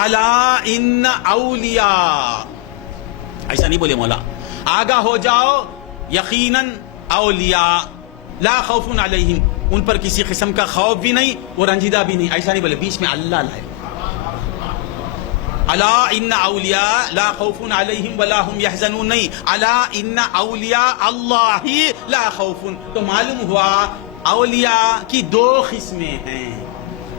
अला इन्न औलिया, ऐसा नहीं बोले मौला, आगाह हो जाओ यकीनन औलिया ला खौफुन अलैहिम, उन पर किसी किस्म का खौफ भी नहीं और रंजीदा भी नहीं, ऐसा नहीं बोले, बीच में अल्लाह लाए। अला इन्न औलिया ला खौफुन अलैहिम वला हुम यहज़नून नहीं, अला इन्न औलिया अल्लाही ला खौफुन। तो मालूम हुआ औलिया की दो किस्में हैं।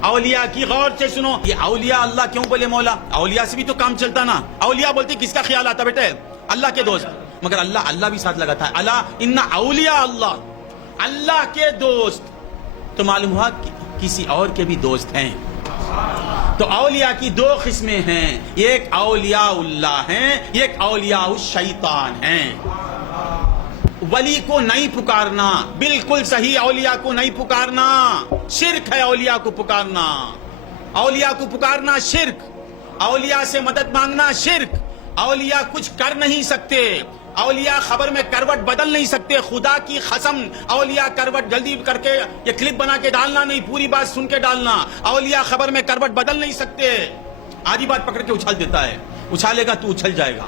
औलिया की गौर से सुनो, ये औलिया अल्लाह क्यों बोले मौला? औलिया से भी तो काम चलता ना। औलिया बोलते किसका ख्याल आता बेटे? अल्लाह के दोस्त, मगर अल्लाह भी साथ लगाता है। अला इन्ना औलिया अल्लाह, अल्लाह के दोस्त। तो मालूम हुआ किसी और के भी दोस्त हैं। तो औलिया की दो किस्में हैं, एक औलिया उल्लाह हैं, एक औलिया शैतान हैं। वली को नहीं पुकारना, बिल्कुल सही, औलिया को नहीं पुकारना शिर्क है। औलिया को पुकारना, औलिया को पुकारना शिर्क, औलिया से मदद मांगना शिर्क। औलिया कुछ कर नहीं सकते, औलिया खबर में करवट बदल नहीं सकते। खुदा की कसम, औलिया करवट जल्दी करके ये क्लिप बना के डालना नहीं, पूरी बात सुन के डालना। औलिया खबर में करवट बदल नहीं सकते। आधी बात पकड़ के उछाल देता है, उछालेगा तू उछल जाएगा,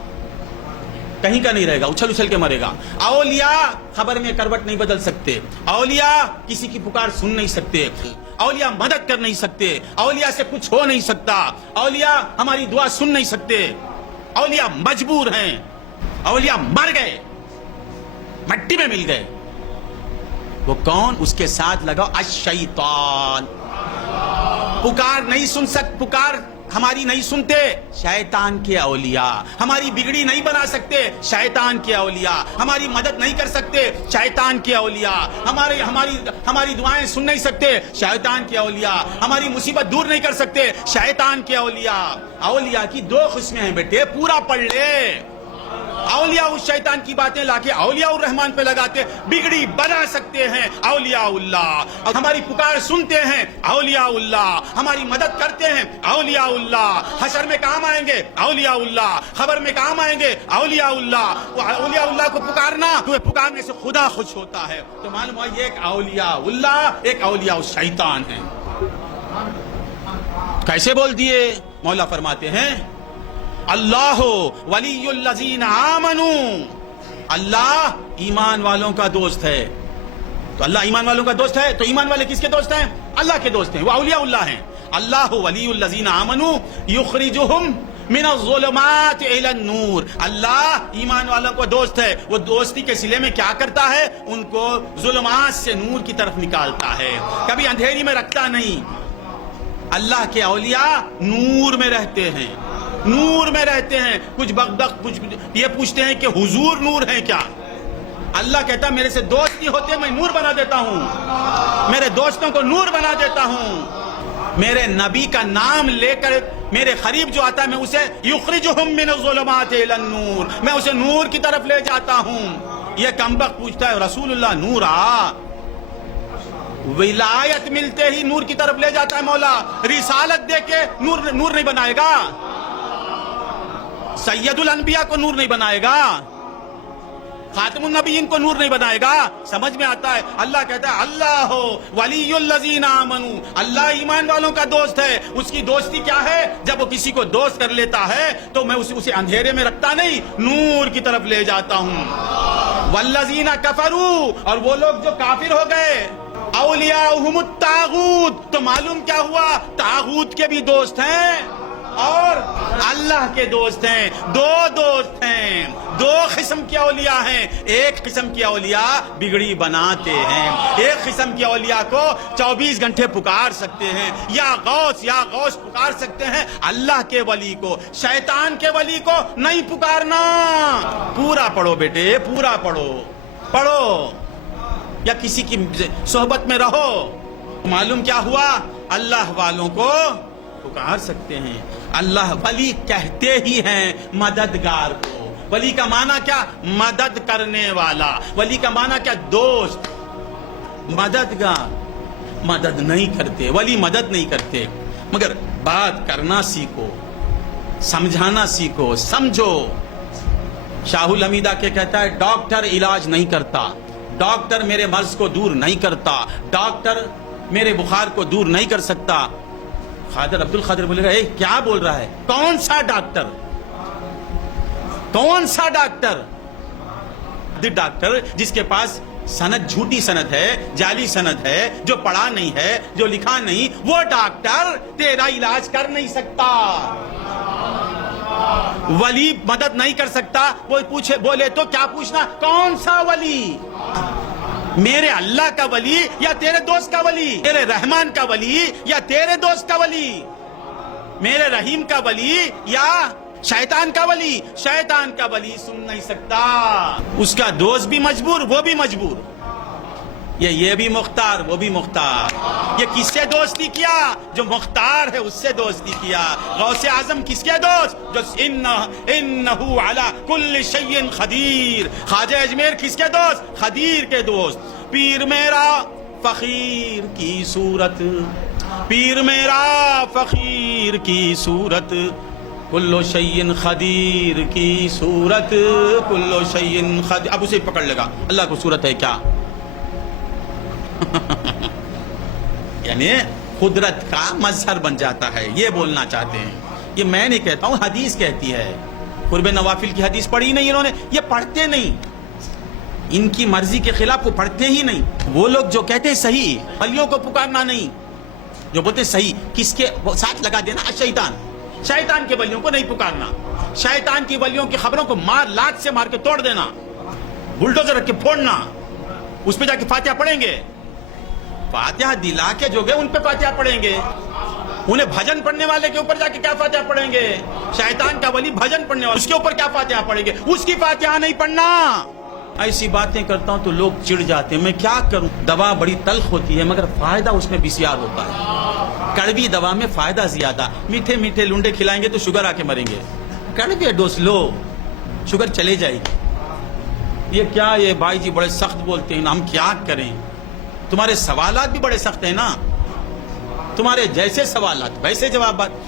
कहीं का नहीं रहेगा, उछल उछल के मरेगा। औलिया खबर में करवट नहीं बदल सकते, औलिया किसी की पुकार सुन नहीं सकते, औलिया मदद कर नहीं सकते, औलिया से कुछ हो नहीं सकता, औलिया हमारी दुआ सुन नहीं सकते। औलिया मजबूर हैं, औलिया मर गए, मट्टी में मिल गए। वो कौन? उसके साथ लगाओ अश-शैतान। पुकार नहीं सुन सकते, पुकार हमारी नहीं सुनते, शैतान के औलिया। हमारी बिगड़ी नहीं बना सकते, शैतान के औलिया। हमारी मदद नहीं कर सकते, शैतान के औलिया। हमारी दुआएं सुन नहीं सकते, शैतान के औलिया। हमारी मुसीबत दूर नहीं कर सकते, शैतान के औलिया। औलिया की दो किस्में हैं बेटे, पूरा पढ़ ले। औलिया उस शैतान की बातें लाके औलिया उर रहमान पे लगाते, बिगड़ी बना सकते हैं औलिया उल्लाह। हमारी पुकार सुनते हैं औलिया उल्लाह, हमारी मदद करते हैं औलिया उल्लाह। हशर में काम आएंगे औलिया उल्लाह, खबर में काम आएंगे औलिया उल्लाह। औलिया उल्लाह को पुकारना, तुम्हें पुकारने से खुदा खुश होता है। तो मालूम हुआ ये एक औलिया उल्लाह, एक औलिया उस शैतान है। कैसे बोल दिए? मौला फरमाते हैं अल्लाह वलियुल लजीना आमनू, अल्लाह ईमान वालों का दोस्त है। तो अल्लाह ईमान वालों का दोस्त है, तो ईमान वाले किसके दोस्त हैं? अल्लाह के दोस्त हैं, वो औलिया उल्लाह हैं। अल्लाह वलियुल लजीना आमनू युखरिजुहुम मिनज़्ज़ुलुमात इलन नूर। अल्लाह ईमान वालों का दोस्त है, वो दोस्ती के सिले में क्या करता है? उनको जुल्मात से नूर की तरफ निकालता है, कभी अंधेरी में रखता नहीं। अल्लाह के औलिया नूर में रहते हैं, नूर में रहते हैं। कुछ बकबक ये पूछते हैं कि हुजूर नूर है क्या? अल्लाह कहता मेरे से दोस्त नहीं होते, मैं नूर बना देता हूँ, मेरे दोस्तों को नूर बना देता हूँ। मेरे नबी का नाम लेकर मेरे करीब जो आता है, मैं उसे युखरिजुहुम मिनज़्ज़ुलुमात इलन नूर, मैं उसे नूर की तरफ ले जाता हूँ। ये कमबख्त पूछता है रसूलुल्लाह नूर आ, विलायत मिलते ही नूर की तरफ ले जाता है मौला, रिसालत देके नूर नहीं बनाएगा, सैयदुल अनबिया को नूर नहीं बनाएगा, खातिमुन नबीयीन को नूर नहीं बनाएगा। समझ में आता है? अल्लाह कहता है अल्लाह हो वलियुल लजीना आमनू, अल्लाह ईमान वालों का दोस्त है। उसकी दोस्ती क्या है? जब वो किसी को दोस्त कर लेता है तो मैं उसे अंधेरे में रखता नहीं, नूर की तरफ ले जाता हूँ। वल्लजीना कफरू, और वो लोग जो काफिर हो गए, औलियाहुमुत तागूत, तो मालूम क्या हुआ? तागूत के भी दोस्त हैं और अल्लाह के दोस्त हैं। दो दोस्त हैं, दो किस्म के औलिया हैं। एक किस्म के औलिया बिगड़ी बनाते हैं, एक किस्म के औलिया को 24 घंटे पुकार सकते हैं, या गौस पुकार सकते हैं। अल्लाह के वली को, शैतान के वली को नहीं पुकारना। पूरा पढ़ो बेटे, पूरा पढ़ो, या किसी की सोहबत में रहो। मालूम क्या हुआ? अल्लाह वालों को पुकार सकते हैं। अल्लाह वली कहते ही हैं मददगार को। वली का माना क्या? मदद करने वाला। वली का माना क्या? दोस्त, मददगार। मदद नहीं करते वली, मदद नहीं करते, मगर बात करना सीखो, समझाना सीखो, समझो। शाहुल हमीदा के कहता है डॉक्टर इलाज नहीं करता, डॉक्टर मेरे मर्ज को दूर नहीं करता, डॉक्टर मेरे बुखार को दूर नहीं कर सकता, خادر عبد القادر بولے گا اے کیا بول رہا ہے؟ کون سا ڈاکٹر؟ کون سا ڈاکٹر؟ ڈاکٹر جس کے پاس سند جھوٹی سند ہے، جعلی سند ہے، جو پڑھا نہیں ہے، جو لکھا نہیں، وہ ڈاکٹر تیرا علاج کر نہیں سکتا، ولی مدد نہیں کر سکتا۔ وہ پوچھے بولے تو کیا پوچھنا؟ کون سا ولی؟ میرے اللہ کا ولی یا تیرے دوست کا ولی؟ میرے رحمان کا ولی یا تیرے دوست کا ولی؟ میرے رحیم کا ولی یا شیطان کا ولی؟ شیطان کا ولی سن نہیں سکتا، اس کا دوست بھی مجبور، وہ بھی مجبور، یہ بھی مختار، وہ بھی مختار۔ یہ کس سے دوستی کیا؟ جو مختار ہے اس سے دوستی کیا۔ غوث اعظم کس کے دوست؟ جو انہو علی کل شیء قدیر۔ خواجہ اجمیر کس کے دوست؟ قدیر کے دوست۔ پیر میرا فقیر کی صورت، پیر میرا فقیر کی صورت، کلو شیء قدیر کی صورت، کلو شیء قدیر۔ اب اسے پکڑ لگا، اللہ کو صورت ہے کیا؟ یعنی قدرت کا مظہر بن جاتا ہے، یہ بولنا چاہتے ہیں۔ یہ میں نہیں کہتا ہوں، حدیث کہتی ہے۔ قرب نوافل کی حدیث پڑھی نہیں انہوں نے، یہ پڑھتے نہیں، ان کی مرضی کے خلاف وہ پڑھتے ہی نہیں۔ وہ لوگ جو کہتے ہیں صحیح، ولیوں کو پکارنا نہیں، جو بولتے صحیح، کس کے ساتھ لگا دینا؟ شیطان، شیطان کے ولیوں کو نہیں پکارنا، شیطان کی ولیوں کی خبروں کو لات سے مار کے توڑ دینا، بلڈوزر رکھ کے پھوڑنا، اس پہ جا کے فاتحہ پڑھیں گے، فاتحہ دلا کے جو گئے ان پہ فاتحہ پڑھیں گے، انہیں بھجن پڑھنے والے کے اوپر جا کے کیا فاتحہ پڑھیں گے؟ شیطان کا ولی بھجن پڑھنے والا، اس کے اوپر کیا فاتحہ پڑھیں گے؟ اس کی فاتحہ نہیں پڑھنا۔ ایسی باتیں کرتا ہوں تو لوگ چڑ جاتے ہیں، میں کیا کروں؟ دوا بڑی تلخ ہوتی ہے مگر فائدہ اس میں بسیار ہوتا ہے۔ کڑوی دوا میں فائدہ زیادہ، میٹھے میٹھے لنڈے کھلائیں گے تو شوگر آ کے مریں گے، کڑوی ڈوز لو شوگر چلے جائے گی۔ یہ کیا، یہ بھائی جی بڑے سخت بولتے ہیں، ہم کیا کریں؟ تمہارے سوالات بھی بڑے سخت ہیں نا، تمہارے جیسے سوالات ویسے جوابات۔